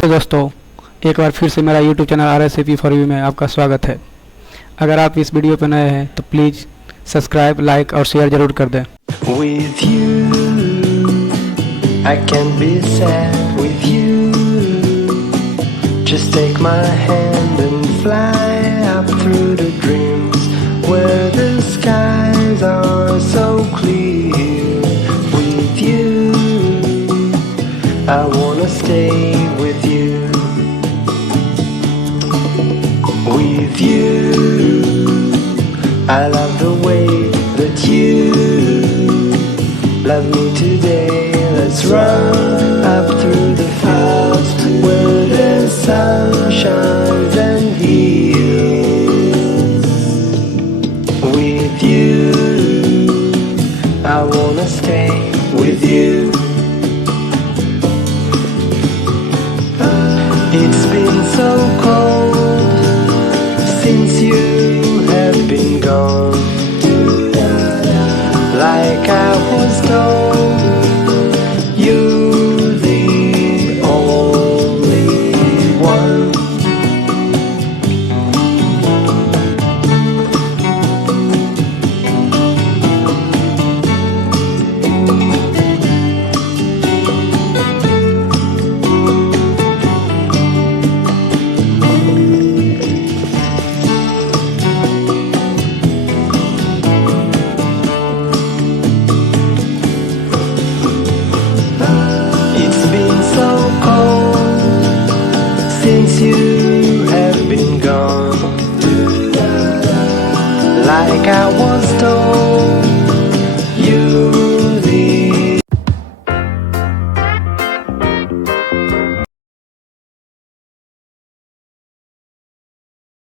तो दोस्तों, एक बार फिर से मेरा YouTube channel RSAP for you में आपका स्वागत है। अगर आप इस वीडियो पर नए हैं तो प्लीज़ सब्सक्राइब, लाइक और शेयर ज़रूर कर दें। With you, I can be sad with you. Just take my hand and fly up through the dreams where the skies are so clear. With you, I wanna stay with you. With you, I love the way that you love me today. Let's run up through the fields where the sun shines and heals. With you, I wanna stay with you. It's been so cold since you have been gone. Like I was told, you're the only one. It's been so cold since you have been gone. Like I was told,